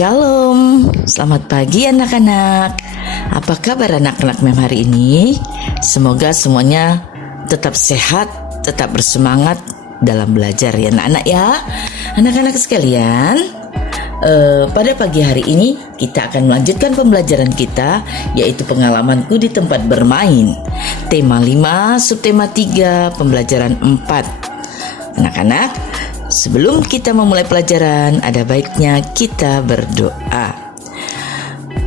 Shalom, selamat pagi anak-anak. Apa kabar anak-anak mem hari ini? Semoga semuanya tetap sehat, tetap bersemangat dalam belajar ya anak-anak ya. Anak-anak sekalian, pada pagi hari ini kita akan melanjutkan pembelajaran kita, yaitu pengalamanku di tempat bermain. Tema 5, subtema 3, pembelajaran 4. Anak-anak, sebelum kita memulai pelajaran, ada baiknya kita berdoa.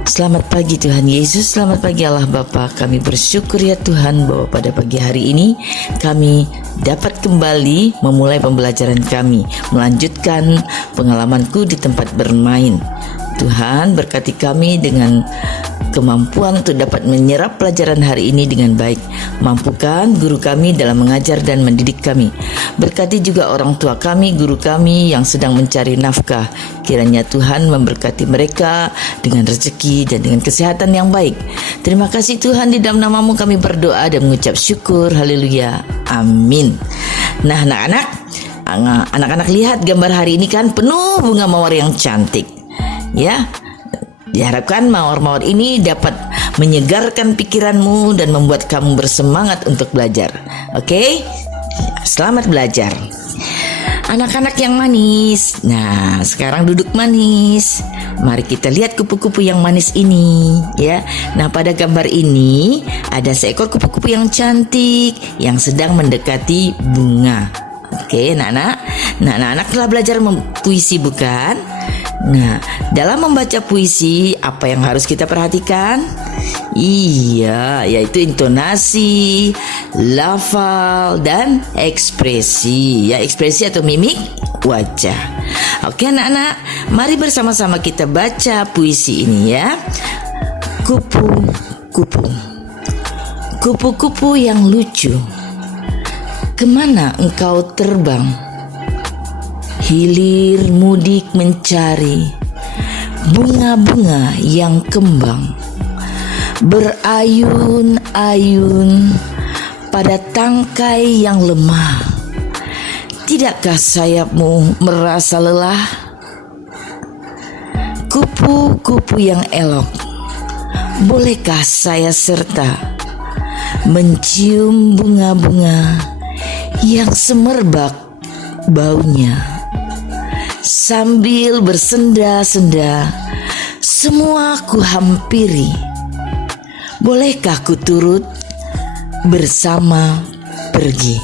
Selamat pagi Tuhan Yesus, selamat pagi Allah Bapa. Kami bersyukur ya Tuhan bahwa pada pagi hari ini kami dapat kembali memulai pembelajaran kami, melanjutkan pengalamanku di tempat bermain. Tuhan berkati kami dengan kemampuan untuk dapat menyerap pelajaran hari ini dengan baik. Mampukan guru kami dalam mengajar dan mendidik kami. Berkati juga orang tua kami, guru kami yang sedang mencari nafkah. Kiranya Tuhan memberkati mereka dengan rezeki dan dengan kesehatan yang baik. Terima kasih Tuhan, di dalam nama-Mu kami berdoa dan mengucap syukur. Haleluya. Amin. Nah anak-anak lihat gambar hari ini kan penuh bunga mawar yang cantik. Ya, diharapkan mawar-mawar ini dapat menyegarkan pikiranmu dan membuat kamu bersemangat untuk belajar. Oke? Selamat belajar. Anak-anak yang manis. Nah, sekarang duduk manis. Mari kita lihat kupu-kupu yang manis ini, ya. Nah, pada gambar ini ada seekor kupu-kupu yang cantik yang sedang mendekati bunga. Oke, anak-anak. Nah, anak-anak telah belajar puisi bukan? Nah, dalam membaca puisi, apa yang harus kita perhatikan? Iya, yaitu intonasi, lafal, dan ekspresi. Ya, ekspresi atau mimik wajah. Oke anak-anak, mari bersama-sama kita baca puisi ini ya. Kupu-kupu. Kupu-kupu yang lucu, kemana engkau terbang? Hilir mudik mencari bunga-bunga yang kembang, berayun-ayun pada tangkai yang lemah. Tidakkah sayapmu merasa lelah? Kupu-kupu yang elok, bolehkah saya serta mencium bunga-bunga yang semerbak baunya? Sambil bersenda-senda, semua ku hampiri. Bolehkah ku turut bersama pergi?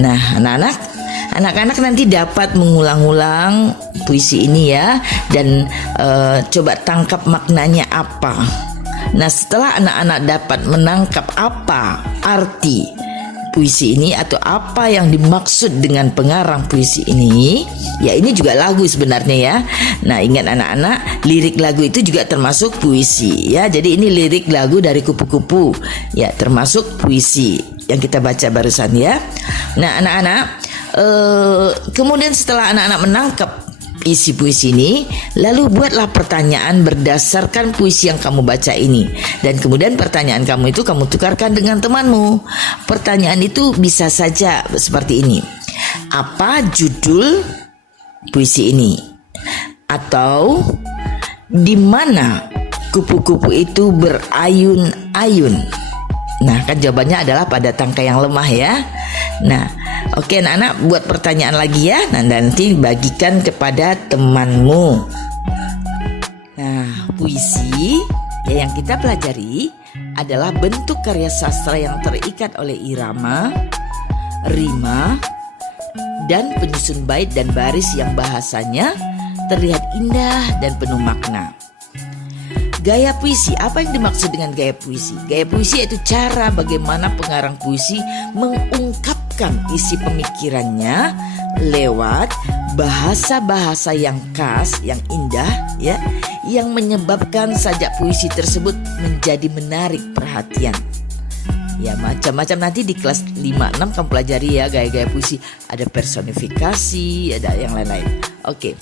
Nah, anak-anak nanti dapat mengulang-ulang puisi ini ya, dan coba tangkap maknanya apa. Nah, setelah anak-anak dapat menangkap apa arti puisi ini atau apa yang dimaksud dengan pengarang puisi ini, ya ini juga lagu sebenarnya ya. Nah, ingat anak-anak, lirik lagu itu juga termasuk puisi ya. Jadi ini lirik lagu dari kupu-kupu ya, termasuk puisi yang kita baca barusan ya. Nah, anak-anak, kemudian setelah anak-anak menangkap isi puisi ini, lalu buatlah pertanyaan berdasarkan puisi yang kamu baca ini. Dan kemudian pertanyaan kamu itu kamu tukarkan dengan temanmu. Pertanyaan itu bisa saja seperti ini: apa judul puisi ini? Atau di mana kupu-kupu itu berayun-ayun? Nah, kan jawabannya adalah pada tangkai yang lemah ya. Nah, oke anak-anak, buat pertanyaan lagi ya. Nah, nanti bagikan kepada temanmu. Nah, puisi ya yang kita pelajari adalah bentuk karya sastra yang terikat oleh irama, rima, dan penyusun bait dan baris yang bahasanya terlihat indah dan penuh makna. Gaya puisi, apa yang dimaksud dengan gaya puisi? Gaya puisi yaitu cara bagaimana pengarang puisi mengungkapkan isi pemikirannya lewat bahasa-bahasa yang khas, yang indah ya, yang menyebabkan sajak puisi tersebut menjadi menarik perhatian. Ya, macam-macam nanti di kelas 5-6 kamu pelajari ya gaya-gaya puisi. Ada personifikasi, ada yang lain-lain. Oke.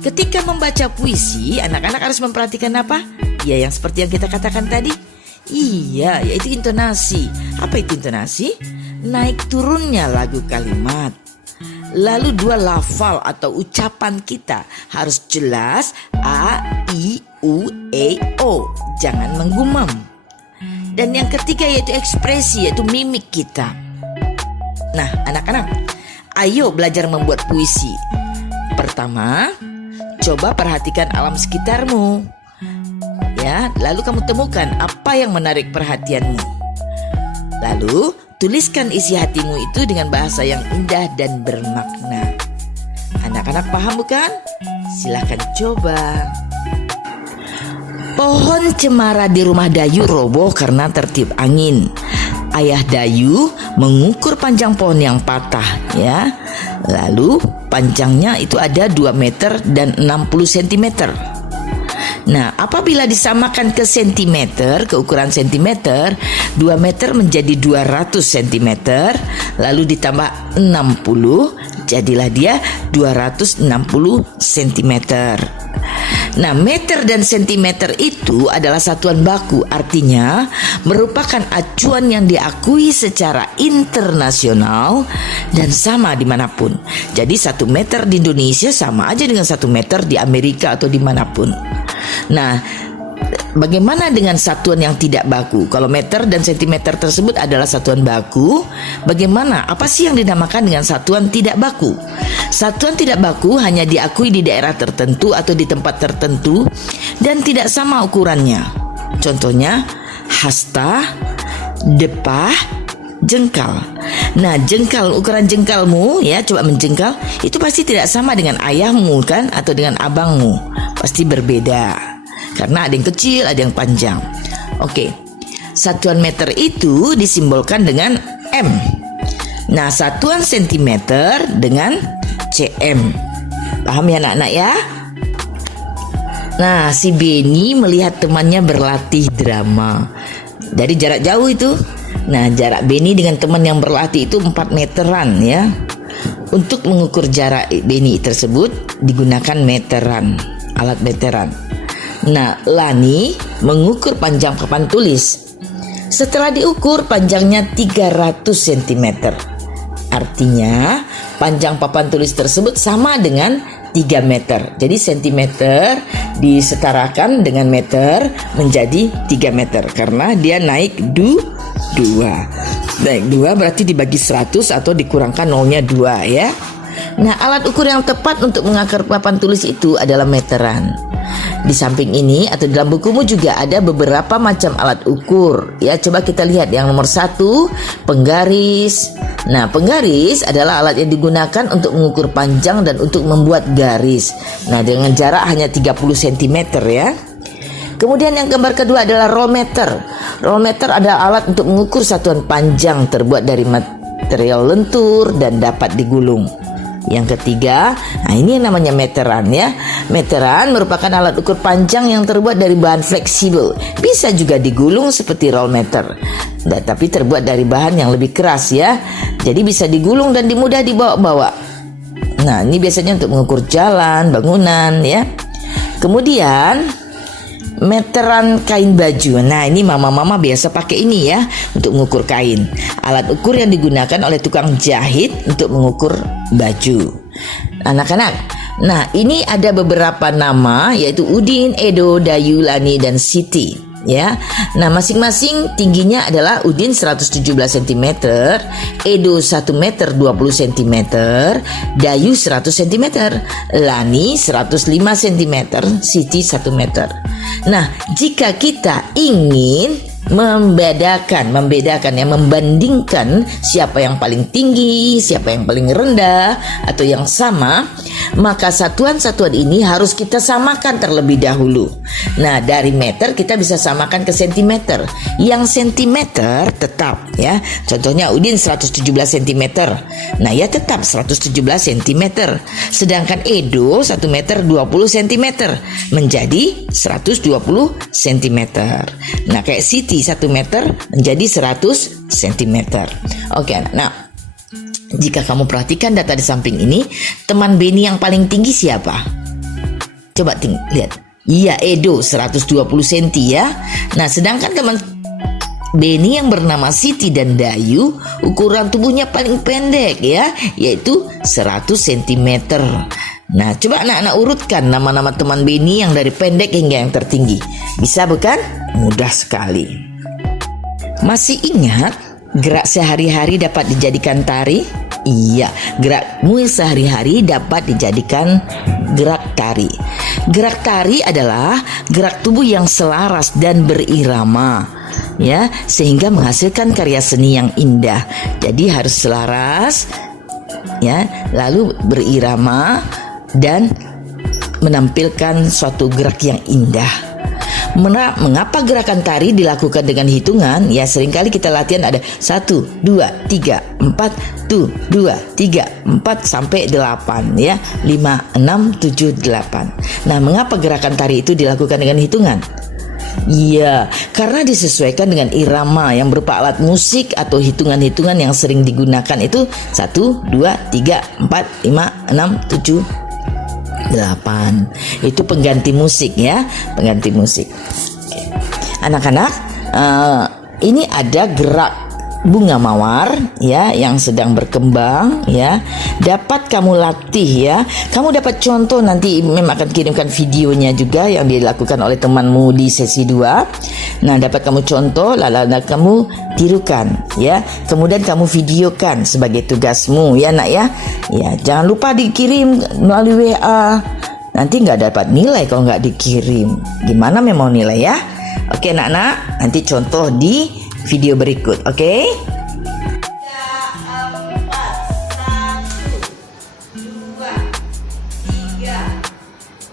Ketika membaca puisi, anak-anak harus memperhatikan apa? Ya, yang seperti yang kita katakan tadi. Iya, yaitu intonasi. Apa itu intonasi? Naik turunnya lagu kalimat, Lalu dua lafal atau ucapan kita harus jelas, A, I, U, E, O. Jangan menggumam. Dan yang ketiga yaitu ekspresi, yaitu mimik kita. Nah, anak-anak, ayo belajar membuat puisi. Pertama, coba perhatikan alam sekitarmu. Ya, lalu kamu temukan apa yang menarik perhatianmu. Lalu, tuliskan isi hatimu itu dengan bahasa yang indah dan bermakna. Anak-anak paham bukan? Silahkan coba. Pohon cemara di rumah Dayu roboh karena tertiup angin. Ayah Dayu mengukur panjang pohon yang patah, ya. Lalu panjangnya itu ada 2 meter dan 60 cm. Nah, apabila disamakan ke sentimeter, ke ukuran sentimeter, 2 meter menjadi 200 cm, lalu ditambah 60, jadilah dia 260 cm. Nah, meter dan sentimeter itu adalah satuan baku, artinya merupakan acuan yang diakui secara internasional dan sama dimanapun. Jadi 1 meter di Indonesia sama aja dengan 1 meter di Amerika atau dimanapun. Nah, bagaimana dengan satuan yang tidak baku? Kalau meter dan sentimeter tersebut adalah satuan baku, bagaimana? Apa sih yang dinamakan dengan satuan tidak baku? Satuan tidak baku hanya diakui di daerah tertentu atau di tempat tertentu dan tidak sama ukurannya. Contohnya, hasta, depah, jengkal. Nah, jengkal, ukuran jengkalmu, ya, coba menjengkal, itu pasti tidak sama dengan ayahmu kan, atau dengan abangmu. Pasti berbeda, karena ada yang kecil, ada yang panjang. Oke, satuan meter itu disimbolkan dengan M. Nah, satuan sentimeter dengan cm. Paham ya anak-anak ya? Nah, si Beni melihat temannya berlatih drama dari jarak jauh itu. Nah, jarak Beni dengan teman yang berlatih itu 4 meteran ya. Untuk mengukur jarak Beni tersebut digunakan meteran, alat meteran. Nah, Lani mengukur panjang papan tulis. Setelah diukur panjangnya 300 cm. Artinya panjang papan tulis tersebut sama dengan 3 meter. Jadi sentimeter disetarakan dengan meter menjadi 3 meter karena dia naik 2. Naik 2 berarti dibagi 100 atau dikurangkan nolnya 2 ya. Nah, alat ukur yang tepat untuk mengukur papan tulis itu adalah meteran. Di samping ini atau dalam bukumu juga ada beberapa macam alat ukur. Ya, coba kita lihat yang nomor 1, penggaris. Nah, penggaris adalah alat yang digunakan untuk mengukur panjang dan untuk membuat garis. Nah, dengan jarak hanya 30 cm ya. Kemudian yang gambar kedua adalah rollmeter. Rollmeter adalah alat untuk mengukur satuan panjang terbuat dari material lentur dan dapat digulung. Yang ketiga, nah ini yang namanya meteran ya. Meteran merupakan alat ukur panjang yang terbuat dari bahan fleksibel. Bisa juga digulung seperti rollmeter. Nah, tapi terbuat dari bahan yang lebih keras ya. Jadi bisa digulung dan mudah dibawa-bawa. Nah, ini biasanya untuk mengukur jalan, bangunan ya. Kemudian meteran kain baju. Nah, ini mama-mama biasa pakai ini ya untuk mengukur kain. Alat ukur yang digunakan oleh tukang jahit untuk mengukur baju. Anak-anak, nah ini ada beberapa nama yaitu Udin, Edo, Dayu, Lani, dan Siti ya. Nah, masing-masing tingginya adalah Udin 117 cm, Edo 1 meter 20 cm, Dayu 100 cm, Lani 105 cm, Siti 1 meter. Nah, jika kita ingin membandingkan siapa yang paling tinggi, siapa yang paling rendah atau yang sama, maka satuan-satuan ini harus kita samakan terlebih dahulu. Nah, dari meter kita bisa samakan ke sentimeter. Yang sentimeter tetap ya. Contohnya Udin 117 cm. Nah, ya tetap 117 cm. Sedangkan Edo 1 meter 20 cm menjadi 120 cm. Nah, kayak Siti 1 meter menjadi 100 cm. Oke, nah jika kamu perhatikan data di samping ini, teman Beni yang paling tinggi siapa? Coba lihat. Iya, Edo 120 cm ya. Nah, sedangkan teman Beni yang bernama Siti dan Dayu ukuran tubuhnya paling pendek ya, yaitu 100 cm. Nah, coba anak-anak urutkan nama-nama teman Beni yang dari pendek hingga yang tertinggi. Bisa bukan? Mudah sekali. Masih ingat gerak sehari-hari dapat dijadikan tari? Iya, gerakmu sehari-hari dapat dijadikan gerak tari. Gerak tari adalah gerak tubuh yang selaras dan berirama, ya, sehingga menghasilkan karya seni yang indah. Jadi harus selaras, ya, lalu berirama dan menampilkan suatu gerak yang indah. Mengapa gerakan tari dilakukan dengan hitungan? Ya, seringkali kita latihan ada 1, 2, 3, 4, 2, 3, 4 sampai 8 ya. 5, 6, 7, 8. Nah, mengapa gerakan tari itu dilakukan dengan hitungan? Iya, karena disesuaikan dengan irama yang berupa alat musik atau hitungan-hitungan yang sering digunakan itu 1, 2, 3, 4, 5, 6, 7, 8. Itu pengganti musik ya, pengganti musik. Anak-anak, ini ada gerak bunga mawar ya yang sedang berkembang ya. Dapat kamu latih ya. Kamu dapat contoh, nanti memang akan kirimkan videonya juga yang dilakukan oleh temanmu di sesi 2. Nah, dapat kamu contoh, lalu kamu tirukan ya. Kemudian kamu videokan sebagai tugasmu ya nak ya. Ya, jangan lupa dikirim melalui WA. Nanti nggak dapat nilai kalau nggak dikirim. Gimana memang nilai ya? Oke anak-anak, nanti contoh di video berikut, oke? 1, 2, 3,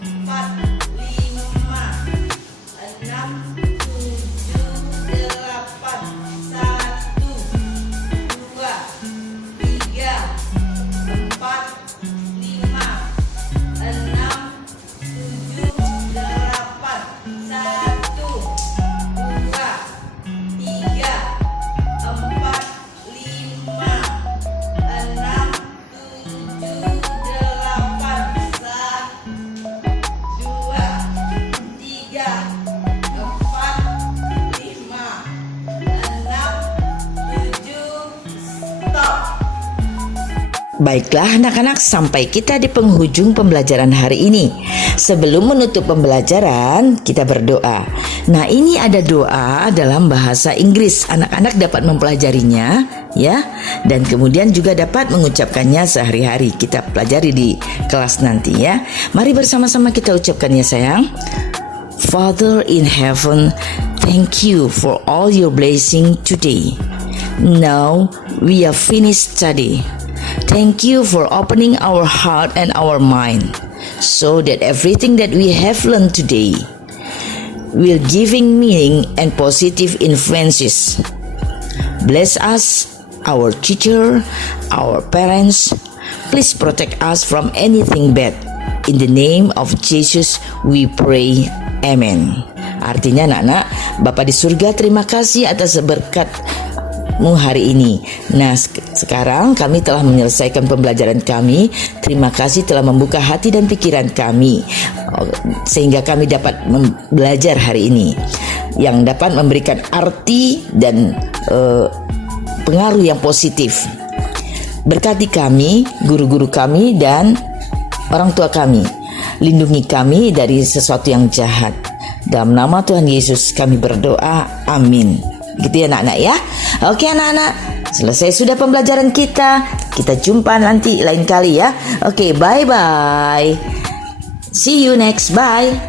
4, 5, 6, 7, 8, 1, 2, 3, 4, 5, 6, 7, 8. Baiklah anak-anak, sampai kita di penghujung pembelajaran hari ini. Sebelum menutup pembelajaran, kita berdoa. Nah, ini ada doa dalam bahasa Inggris. Anak-anak dapat mempelajarinya ya, dan kemudian juga dapat mengucapkannya sehari-hari. Kita pelajari di kelas nanti ya. Mari bersama-sama kita ucapkannya sayang. Father in heaven, thank you for all your blessing today. Now we are finished study. Thank you for opening our heart and our mind so that everything that we have learned today will giving meaning and positive influences. Bless us, our teacher, our parents. Please protect us from anything bad. In the name of Jesus we pray. Amen. Artinya anak-anak, Bapa di surga, terima kasih atas berkat-Mu hari ini. Nah, sekarang kami telah menyelesaikan pembelajaran kami. Terima kasih telah membuka hati dan pikiran kami sehingga kami dapat belajar hari ini yang dapat memberikan arti dan pengaruh yang positif. Berkati kami, guru-guru kami dan orang tua kami. Lindungi kami dari sesuatu yang jahat. Dalam nama Tuhan Yesus kami berdoa. Amin. Gitu ya anak-anak ya. Oke anak-anak, selesai sudah pembelajaran kita. Kita jumpa nanti lain kali ya. Oke, bye-bye. See you next. Bye.